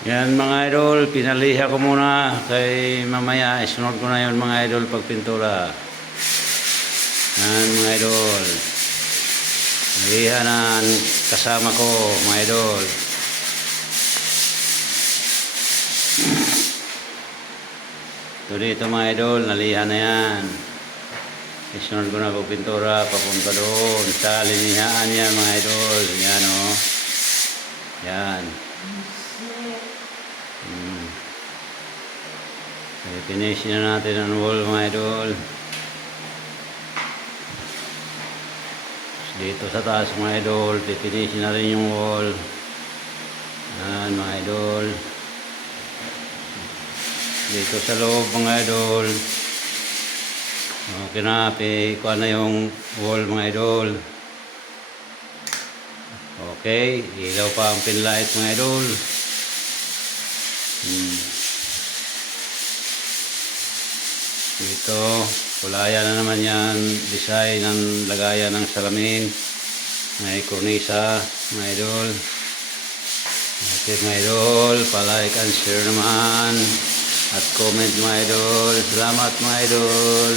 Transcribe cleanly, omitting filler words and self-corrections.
Yan mga idol, pinaliha ko muna kay mamaya isunod ko na yon mga idol pag pintura. Yan mga idol. Naliha na kasama ko mga idol. Ito dito mga idol, naliha na yan. Isunod ko na pag pintura papunta doon sa linihaan yan mga idol. Yan o. Yan. Finish na natin ang wall mga idol. Dito sa taas mga idol, finish na rin yung wall. Yan mga idol. Dito sa loob mga idol. Okay na, kuha na yung wall mga idol. Okay, ilaw pa ang pin light mga idol. Dito, kulayan na naman yan, design ng lagayan ng salamin. May kornisa, mga idol. Okay mga idol, palike and share naman. At comment mga idol. Salamat mga idol.